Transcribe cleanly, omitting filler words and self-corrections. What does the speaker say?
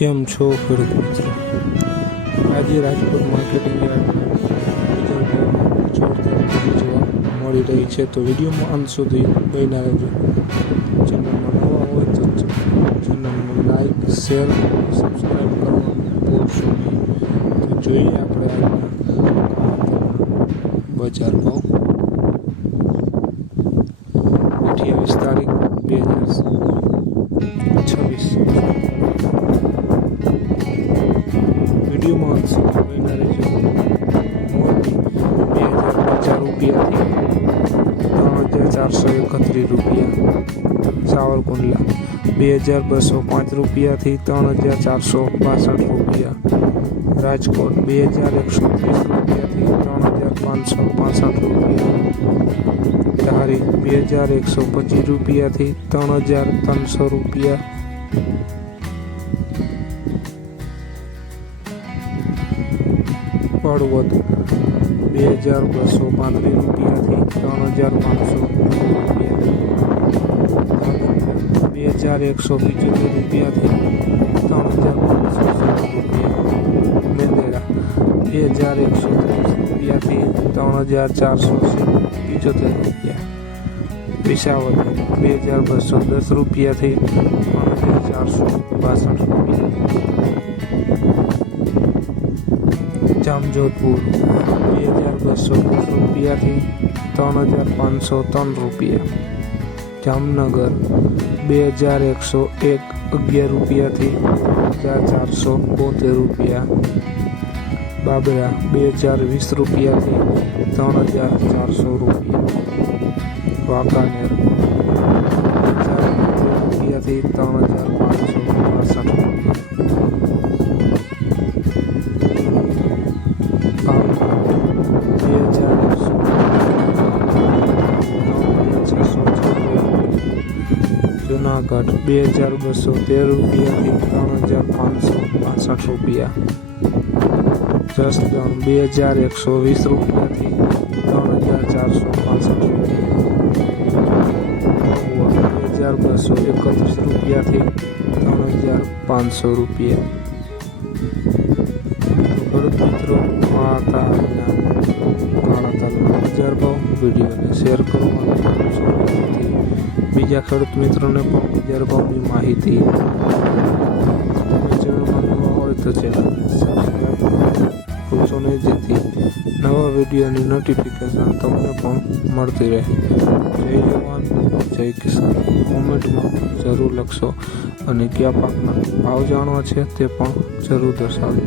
કેમ છો ખેડૂત મિત્રો? આજે રાજકોટ માર્કેટિંગ યાર્ડના જોરદાર મંદી જોવા મળી રહી છે, તો વિડીયોમાં અંત સુધી બન્યા રહેજો. ચેનલમાં નવા હોય તો ચેનલને લાઈક, શેર, સબસ્ક્રાઈબ કરવાનું ભૂલશો નહીં. તો જોઈએ આપણે આજના બજાર ભાવ. 28 તારીખ 2026. વિડીયોમાં અંત સુધી બન્યા રહેજો. મોરબી 2050 રૂપિયાથી 3431 રૂપિયા. સાવરકુંડલા 2205 રૂપિયાથી 3462 રૂપિયા. રાજકોટ 2120 રૂપિયાથી 3565 રૂપિયા. ધારી 2125 રૂપિયાથી 3300 રૂપિયા. હળવદ 2235 રૂપિયાથી 3500 રૂપિયા. 2175 રૂપિયાથી 3560 રૂપિયા. મેંદેરા 2130 રૂપિયાથી 3475 રૂપિયા. વિસાવદર 2210 રૂપિયાથી 3462 રૂપિયા. જામજોધપુર 2210 રૂપિયાથી 3503 રૂપિયા. જામનગર 2111 રૂપિયાથી 3472 રૂપિયા. બાબરા 2020 રૂપિયાથી 3400 રૂપિયા. વાંકાનેર 2020 રૂપિયાથી 3562 રૂપિયા. જુનાગઢ 2213 રૂપિયાથી 3565 રૂપિયા. જસદણ 2120 રૂપિયાથી 3465 રૂપિયા. 2231 રૂપિયાથી 3500 રૂપિયા. ખેડૂત મિત્રો, આ હતા આજના કાળા તલના બજાર ભાવ. વિડીયોને શેર કરવાની બીજા ખેડૂત મિત્રોને પણ બજાર ભાવની માહિતી ચેનલમાં નવા હોય તો ચેનલને સબસ્ક્રાઈબ ભૂલશો નહીં, જેથી નવા વિડીયોની નોટિફિકેશન તમને પણ મળતી રહે. જય જવાન, જય કિસાન કોમેન્ટમાં જરૂર લખશો અને કયા પાકના ભાવ જાણવા છે તે પણ જરૂર દર્શાવજો.